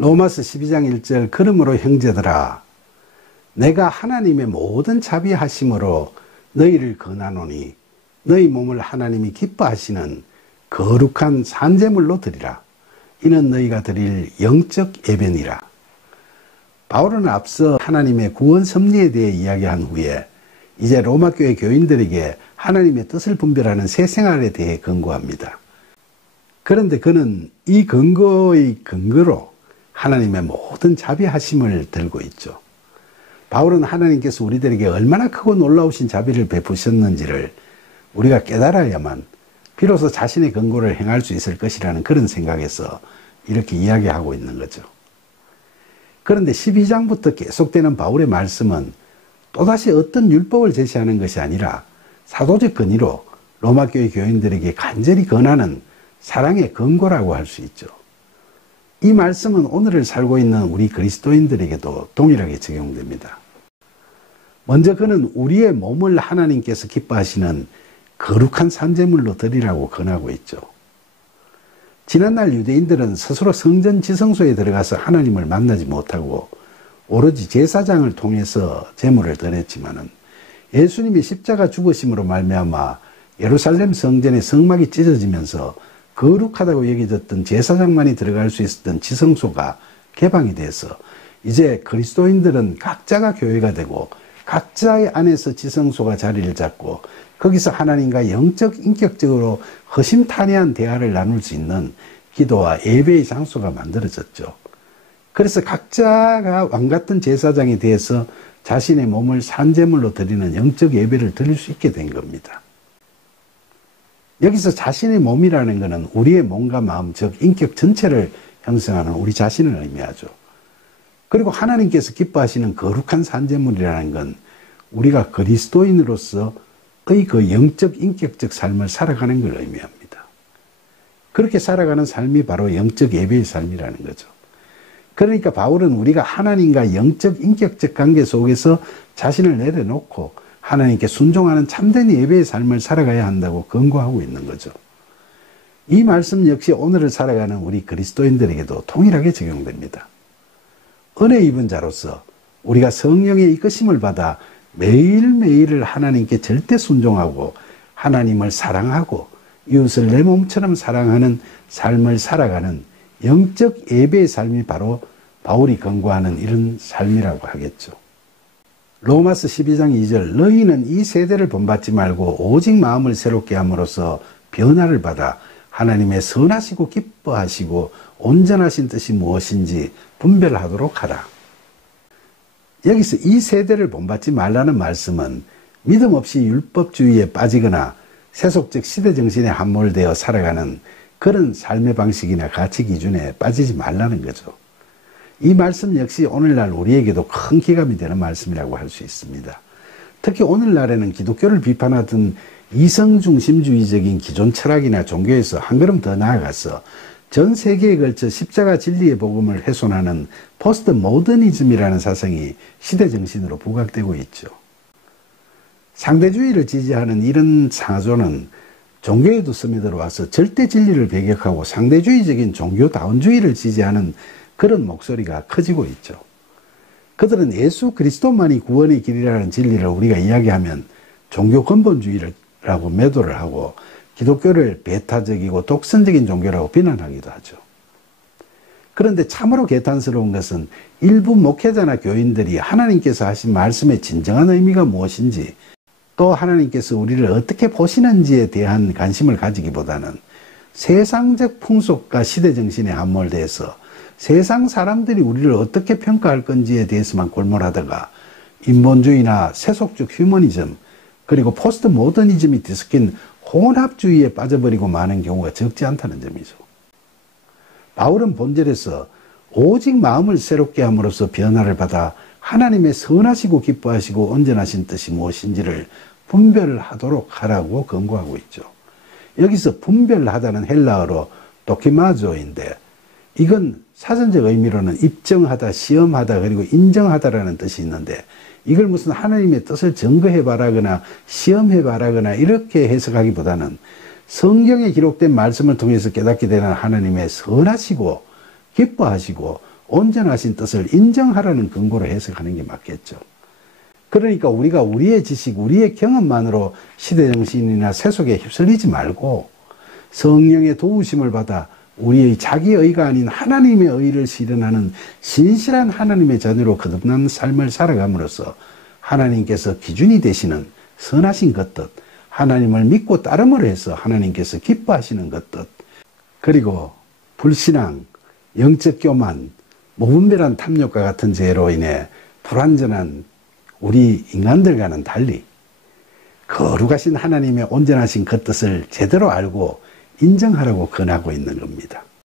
로마서 12장 1절 그러므로 형제들아 내가 하나님의 모든 자비하심으로 너희를 권하노니 너희 몸을 하나님이 기뻐하시는 거룩한 산제물로 드리라. 이는 너희가 드릴 영적 예배니라. 바울은 앞서 하나님의 구원 섭리에 대해 이야기한 후에 이제 로마 교회 교인들에게 하나님의 뜻을 분별하는 새 생활에 대해 권고합니다. 그런데 그는 이 근거의 근거로 하나님의 모든 자비하심을 들고 있죠. 바울은 하나님께서 우리들에게 얼마나 크고 놀라우신 자비를 베푸셨는지를 우리가 깨달아야만 비로소 자신의 근거를 행할 수 있을 것이라는 그런 생각에서 이렇게 이야기하고 있는 거죠. 그런데 12장부터 계속되는 바울의 말씀은 또다시 어떤 율법을 제시하는 것이 아니라 사도적 권위로 로마 교회 교인들에게 간절히 권하는 사랑의 권고라고 할 수 있죠. 이 말씀은 오늘을 살고 있는 우리 그리스도인들에게도 동일하게 적용됩니다. 먼저 그는 우리의 몸을 하나님께서 기뻐하시는 거룩한 산제물로 드리라고 권하고 있죠. 지난날 유대인들은 스스로 성전 지성소에 들어가서 하나님을 만나지 못하고 오로지 제사장을 통해서 제물을 드렸지만은 예수님이 십자가 죽으심으로 말미암아 예루살렘 성전의 성막이 찢어지면서 거룩하다고 여겨졌던 제사장만이 들어갈 수 있었던 지성소가 개방이 돼서 이제 그리스도인들은 각자가 교회가 되고 각자의 안에서 지성소가 자리를 잡고 거기서 하나님과 영적 인격적으로 허심탄회한 대화를 나눌 수 있는 기도와 예배의 장소가 만들어졌죠. 그래서 각자가 왕같은 제사장에 대해서 자신의 몸을 산제물로 드리는 영적 예배를 드릴 수 있게 된 겁니다. 여기서 자신의 몸이라는 것은 우리의 몸과 마음, 즉 인격 전체를 형성하는 우리 자신을 의미하죠. 그리고 하나님께서 기뻐하시는 거룩한 산제물이라는 건 우리가 그리스도인으로서의 그 영적 인격적 삶을 살아가는 걸 의미합니다. 그렇게 살아가는 삶이 바로 영적 예배의 삶이라는 거죠. 그러니까 바울은 우리가 하나님과 영적 인격적 관계 속에서 자신을 내려놓고 하나님께 순종하는 참된 예배의 삶을 살아가야 한다고 권고하고 있는 거죠. 이 말씀 역시 오늘을 살아가는 우리 그리스도인들에게도 동일하게 적용됩니다. 은혜 입은 자로서 우리가 성령의 이끄심을 받아 매일매일을 하나님께 절대 순종하고 하나님을 사랑하고 이웃을 내 몸처럼 사랑하는 삶을 살아가는 영적 예배의 삶이 바로 바울이 권고하는 이런 삶이라고 하겠죠. 로마서 12장 2절 너희는 이 세대를 본받지 말고 오직 마음을 새롭게 함으로써 변화를 받아 하나님의 선하시고 기뻐하시고 온전하신 뜻이 무엇인지 분별하도록 하라. 여기서 이 세대를 본받지 말라는 말씀은 믿음 없이 율법주의에 빠지거나 세속적 시대정신에 함몰되어 살아가는 그런 삶의 방식이나 가치 기준에 빠지지 말라는 거죠. 이 말씀 역시 오늘날 우리에게도 큰 기감이 되는 말씀이라고 할 수 있습니다. 특히 오늘날에는 기독교를 비판하던 이성중심주의적인 기존 철학이나 종교에서 한 걸음 더 나아가서 전 세계에 걸쳐 십자가 진리의 복음을 훼손하는 포스트 모더니즘이라는 사상이 시대정신으로 부각되고 있죠. 상대주의를 지지하는 이런 상하조는 종교에도 스며들어와서 절대 진리를 배격하고 상대주의적인 종교다운주의를 지지하는 그런 목소리가 커지고 있죠. 그들은 예수 그리스도만이 구원의 길이라는 진리를 우리가 이야기하면 종교 근본주의라고 매도를 하고 기독교를 배타적이고 독선적인 종교라고 비난하기도 하죠. 그런데 참으로 개탄스러운 것은 일부 목회자나 교인들이 하나님께서 하신 말씀의 진정한 의미가 무엇인지 또 하나님께서 우리를 어떻게 보시는지에 대한 관심을 가지기보다는 세상적 풍속과 시대정신에 함몰돼서 세상 사람들이 우리를 어떻게 평가할 건지에 대해서만 골몰하다가 인본주의나 세속적 휴머니즘 그리고 포스트 모더니즘이 뒤섞인 혼합주의에 빠져버리고 마는 경우가 적지 않다는 점이죠. 바울은 본절에서 오직 마음을 새롭게 함으로써 변화를 받아 하나님의 선하시고 기뻐하시고 온전하신 뜻이 무엇인지를 분별하도록 하라고 권고하고 있죠. 여기서 분별하다는 헬라어로 도키마조인데 이건 사전적 의미로는 입증하다, 시험하다, 그리고 인정하다라는 뜻이 있는데 이걸 무슨 하나님의 뜻을 증거해봐라거나 시험해봐라거나 이렇게 해석하기보다는 성경에 기록된 말씀을 통해서 깨닫게 되는 하나님의 선하시고 기뻐하시고 온전하신 뜻을 인정하라는 근거로 해석하는 게 맞겠죠. 그러니까 우리가 우리의 지식, 우리의 경험만으로 시대정신이나 세속에 휩쓸리지 말고 성령의 도우심을 받아 우리의 자기의가 아닌 하나님의 의를 실현하는 신실한 하나님의 자녀로 거듭난 삶을 살아감으로써 하나님께서 기준이 되시는 선하신 것 뜻, 하나님을 믿고 따름으로 해서 하나님께서 기뻐하시는 것 뜻, 그리고 불신앙, 영적 교만, 무분별한 탐욕과 같은 죄로 인해 불완전한 우리 인간들과는 달리 거룩하신 하나님의 온전하신 그 뜻을 제대로 알고 인정하라고 권하고 있는 겁니다.